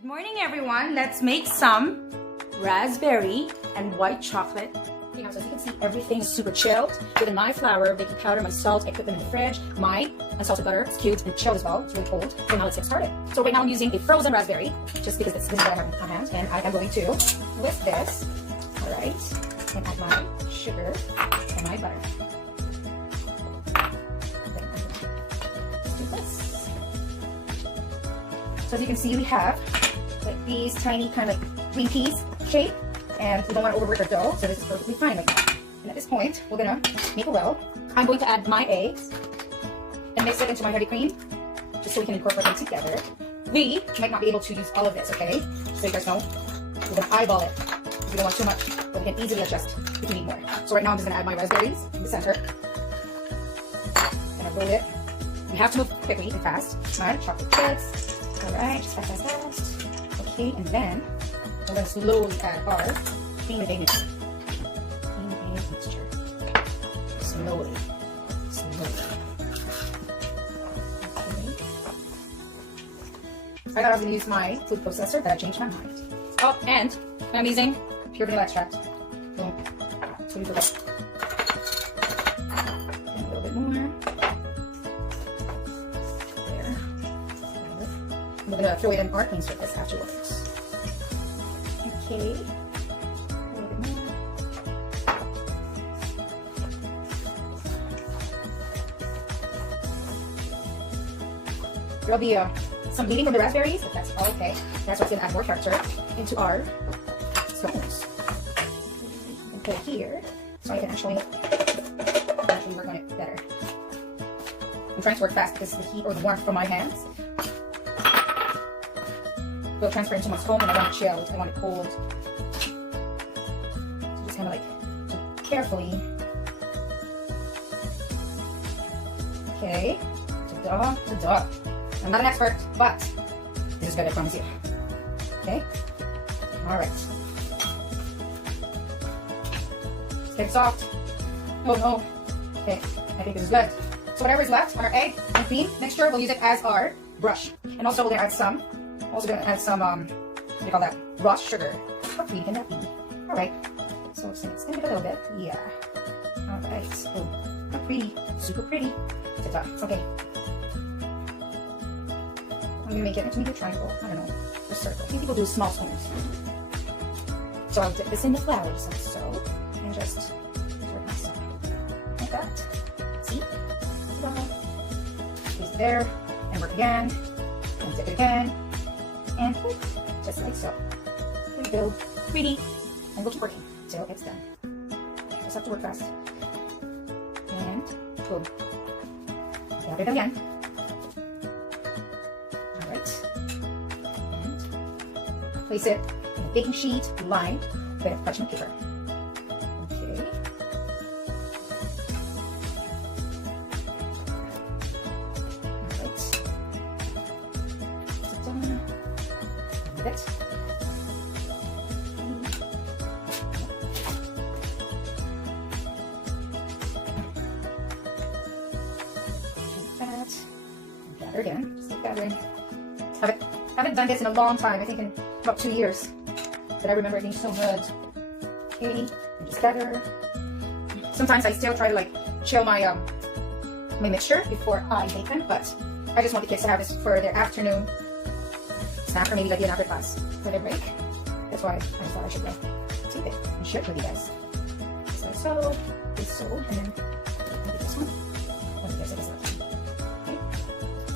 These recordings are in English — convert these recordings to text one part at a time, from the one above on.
Good morning, everyone. Let's make some raspberry and white chocolate. So as you can see, everything is super chilled. With my flour, baking powder, my salt, I put them in the fridge. My unsalted butter is cubed and chilled as well. It's really cold. So now let's get started. So right now I'm using a frozen raspberry, just because this is what I have on hand. And I am going to whisk this, all right, and add my sugar and my butter. Let's do this. So as you can see, we have like these tiny kind of like green peas shape, and we don't want to overwork our dough, so this is perfectly fine like that. And at this point, we're gonna make a roll. I'm going to add my eggs and mix it into my heavy cream, just so we can incorporate them together. We might not be able to use all of this, okay? So you guys know, we're gonna eyeball it. We don't want too much, but we can easily adjust if we need more. So right now I'm just gonna add my raspberries in the center. Gonna roll it. We have to move quickly and fast. My chocolate chips. All right, just fast, fast, fast. Okay, and then we're going to slowly add our cream and egg mixture. Cream and egg mixture. Slowly. Slowly. Okay. I thought I was going to use my food processor, but I changed my mind. Oh, and I'm using pure vanilla extract. So we forgot. And a little bit more. There. We're going to throw it in our cream surface afterwards. Okay. A little bit more. There'll be some bleeding from the raspberries, but that's all okay. That's what's going to add more character into our scones. And put it here so I can actually work on it better. I'm trying to work fast because the heat or the warmth from my hands will transfer into my scone, and I want it chilled. I want it cold. So just kind of like carefully. Okay. Ta-da, ta-da. I'm not an expert, but this is good, I promise you. Okay. All right. It's getting soft. Oh no. Okay. I think this is good. So whatever is left, our egg and cream mixture, we'll use it as our brush. And also we're gonna add some. Also gonna add some, what do you call that? Raw sugar. How pretty can that be? All right. So let's extend it a little bit. Yeah. All right. Oh, how pretty. Super pretty. Ta-ta. Okay. I'm gonna make it into maybe a triangle. I don't know. A circle. Maybe people do small scones. So I'll dip this in the flour just like so. And just work my side. Like that. See? Ta-da. Place it there. And work again. And dip it again. And just like so. There we go. Pretty. And we'll keep working until it's done. Just have to work fast. And boom. Gather it again. Alright. And place it in a baking sheet lined with parchment paper. Okay. Alright. Done. It. That. Gather again. Just keep gathering. Haven't done this in a long time. I think in about 2 years. But I remember it being so good. Okay. And just gather. Sometimes I still try to like chill my my mixture before I bake them, but I just want the kids to have this for their afternoon snack, or maybe like an after class for their break. That's why I just thought I should like take it and share it with you guys. Just like so, this so, and then maybe this one. Let me guess this left. Okay,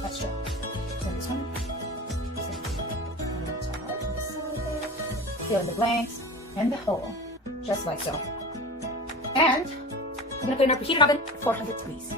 that's true. Then this one. On the top, on the side there. Fill in the blanks and the hole, just like so. And I'm gonna put it in our preheated oven at 400 degrees.